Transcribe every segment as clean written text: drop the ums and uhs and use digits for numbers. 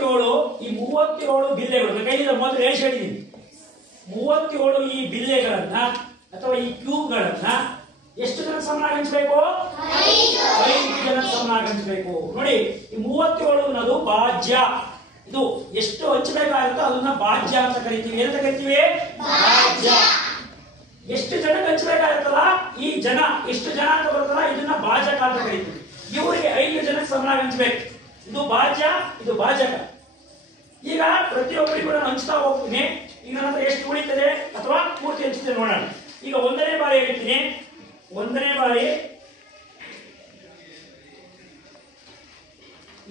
37 ಈ 37 ಬಿಲ್ಲೆಗಳು ಕೈಯಿಂದ ಮೊದಲು ಹೇಳಿ ಹೇಳಿದ್ದೀನಿ 37 ಈ ಬಿಲ್ಲೆಗಳನ್ನ ಅಥವಾ ಈ ಕ್ಯೂಬ್ಗಳನ್ನ ಎಷ್ಟು ಜನ ಸಮನಾಗಿ ಹಂಚಬೇಕು 5 ಜನ ಸಮನಾಗಿ ಹಂಚಬೇಕು ನೋಡಿ ಈ 37 ಅನ್ನೋದು ಭಾಜ್ಯ ಇದು ಎಷ್ಟು ಹಂಚಬೇಕಾಗುತ್ತೋ ಅದನ್ನ ಭಾಜ್ಯ ಅಂತ ಕರಿತೀವಿ ಅಂತ ಕರಿತೀವಿ ಭಾಜ್ಯ ಎಷ್ಟು ಜನ ಹಂಚಬೇಕಾಗುತ್ತಲ್ಲ ಈ ಜನ ಎಷ್ಟು ಜನ ಅಂತ ಬರ್ತಲ್ಲ ಇದನ್ನ ಭಾಜಕ ಅಂತ ಕರಿತೀವಿ ಇವರಿಗೆ 5 ಜನಕ್ಕೆ ಸಮನಾಗಿ ಹಂಚಬೇಕು ಇದು ಭಾಜ್ಯ ಇದು ಭಾಜಕ ಈಗ ಪ್ರತಿಯೊಬ್ಬರಿಗೂ ಕೂಡ ಹಂಚ್ತಾ ಹೋಗ್ತೀನಿ ಈಗ ನನ್ನ ಹತ್ರ ಎಷ್ಟು ಉಳಿತದೆ ಅಥವಾ ಪೂರ್ತಿ ಹಂಚ್ತೇನೆ ನೋಡೋಣ ಈಗ ಒಂದನೇ ಬಾರಿ ಹೇಳ್ತೀನಿ ಒಂದನೇ ಬಾರಿ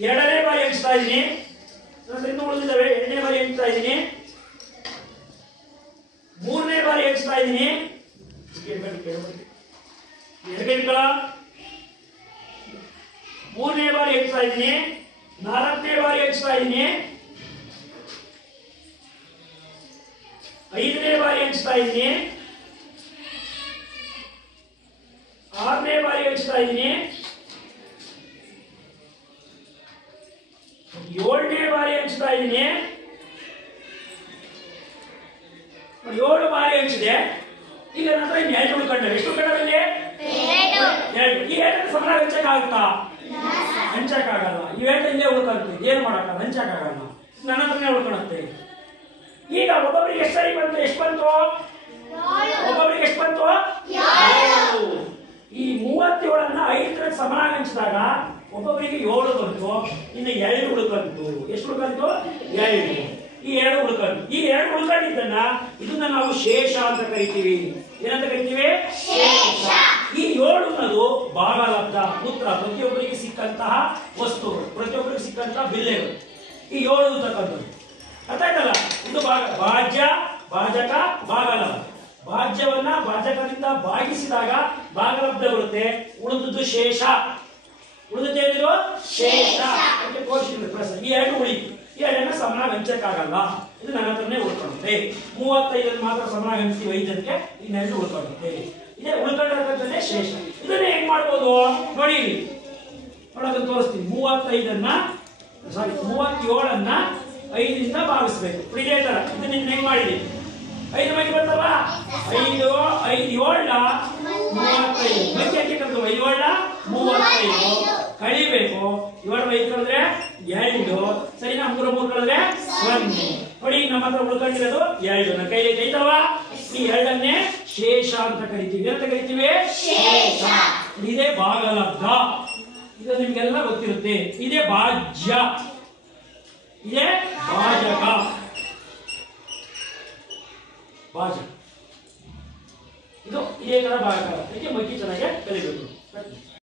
ಎರಡನೇ ಬಾರಿ ಹಂಚ್ತಾ ಇದ್ದೀನಿ ಇನ್ನೂ ಉಳಿದಿದ್ದಾವೆ ಎರಡನೇ ಬಾರಿ ಹಂಚ್ತಾ ಇದ್ದೀನಿ ಮೂರನೇ ಬಾರಿ ಹಂಚ್ತಾ ಇದ್ದೀನಿ ಮೂರನೇ ಬಾರಿ ಹಂಚ್ತಾ ಇದ್ದೀನಿ ನಾಲ್ಕನೇ ಬಾರಿ ಹಂಚ್ತಾ ಇದ್ದೀನಿ ಐದನೇ ಬಾರಿ ಹಂಚ್ತಾ ಇದ್ದೀನಿ ಆರನೇ ಬಾರಿ ಹಂಚ್ತಾ ಇದ್ದೀನಿ ಏಳನೇ ಬಾರಿ ಹಂಚ್ತಾ ಇದ್ದೀನಿ 7 ಬಾರಿ ಹಂಚಿದೆ ಈಗ ನಂತರ ಇನ್ನು 2 ಉಳ್ಕೊಂಡ್ರೆ ಎಷ್ಟು ಉಳ್ಕೊಂಡ್ರೆ ಈ 2 ಸಮನಾಗಿ ಹಂಚಕ್ಕಾಗುತ್ತಾ ಹಂಚಕ್ಕಾಗಲ್ಲ ಇವೆರಡು ಇಲ್ಲೇ ಉಳ್ಕೊಳ್ತೀವಿ ಏನು ಮಾಡಕ್ಕಾಗಲ್ಲ ಹಂಚಕ್ಕಾಗಲ್ಲ ನನ್ನ ಹತ್ರನೇ ಉಳ್ಕೊಳುತ್ತೆ ಈಗ ಒಬ್ಬೊಬ್ಬರಿಗೆ ಎಷ್ಟು ಸರಿ ಬಂತು ಎಷ್ಟು ಬಂತು ಒಬ್ಬೊಬ್ಬರಿಗೆ ಎಷ್ಟು ಬಂತು ಈ 37 5 ಸಮನಾಗಿ ಹಂಚಿದಾಗ ಒಬ್ಬೊಬ್ಬರಿಗೆ 7 ಬಂತು ಇನ್ನು 2 ಉಳ್ಕೊಂತು ಎಷ್ಟು ಉಳ್ಕೊಂತು 2 ಈ 2 ಉಳ್ಕೊಂತು ಈ 2 ಉಳ್ಕೊಂಡಿದ್ದನ್ನ ಇದನ್ನ ನಾವು ಶೇಷ ಅಂತ ಕರಿತೀವಿ ಏನಂತ ಕರಿತೀವಿ ಶೇಷ ಈ 7 ಅನ್ನೋದು ಭಾಗಲಬ್ಧ ಉತ್ತರ ಪ್ರತಿಯೊಬ್ಬರಿಗೆ ಸಿಕ್ಕಂತಹ ವಸ್ತುಗಳು ಪ್ರತಿಯೊಬ್ಬರಿಗೆ ಸಿಕ್ಕಂತಹ ಬಿಲ್ಲೆಗಳು ಈ 7 ಅಂತಕ್ಕಂಥದ್ದು ಅರ್ಥ ಆಯ್ತಲ್ಲ ಇದು ಭಾಜ್ಯ ಭಾಜಕ ಭಾಗಲಬ್ಧ ಭಾಜ್ಯವನ್ನ ಭಾಜಕದಿಂದ ಭಾಗಿಸಿದಾಗ ಭಾಗಲಬ್ಧ ಬರುತ್ತೆ ಉಳಿದದ್ದು ಶೇಷ ಉಳಿದದ್ದೇನಿದು ಶೇಷ ಈ 2 ಉಳಿತು ಈ 2 ಸಮನಾಗಿ ಹಂಚಕ್ಕಾಗಲ್ಲ ಇದು ನನ್ನ ಹತ್ರನೇ ಉಳ್ಕೊಳ್ಳುತ್ತೆ 35 ಮಾತ್ರ ಸಮನಾಗಿ ಹಂಚ್ತೀವಿ 5 ಜನಕ್ಕೆ ಇನ್ನೆರಡು ಉಳ್ಕೊಳ್ಳುತ್ತೆ ಇದೇ ಉಳ್ಕೊಂಡೇ ಶೇಷ ಇದನ್ನ ಹೆಂಗ್ ಮಾಡ್ಬೋದು ನೋಡಿ ನೋಡೋದನ್ನ ತೋರಿಸ್ತೀನಿ 37 5 ಭಾಗಿಸ್ಬೇಕು ಇದೇ ತರ ಇದನ್ನ ಹೆಂಗ್ ಮಾಡಿದೀವಿ 5 ಮಂದಿ ಬರ್ತಲ್ಲ 5 5 7 35 35 ಕಳಿಬೇಕು 7 5 ಕಳೆದ್ರೆ 2 ಸರಿನಾ 3 3 ಕಳೆದ್ರೆ 0 ನೋಡಿ ನಮ್ಮ ಹತ್ರ ಉಳ್ಕೊಂಡಿರೋದು 2 ನನ್ನ ಕೈಲಿ ಐತಲ್ವಾ ಈ 2 ಶೇಷ ಅಂತ ಕರಿತೀವಿ ಅಂತ ಕರಿತೀವಿ ಶೇಷ ಇದೇ ಭಾಗಲಬ್ಧ ಇದು ನಿಮ್ಗೆಲ್ಲ ಗೊತ್ತಿರುತ್ತೆ ಇದೇ ಭಾಜ್ಯ ಇದೇ ಭಾಜಕ ಭಾಜಕ ಇದು ಇದೇ ತರ ಭಾಗ ಇದಕ್ಕೆ ಬಗ್ಗೆ ಚೆನ್ನಾಗಿ ಕಲಿಬೇಕು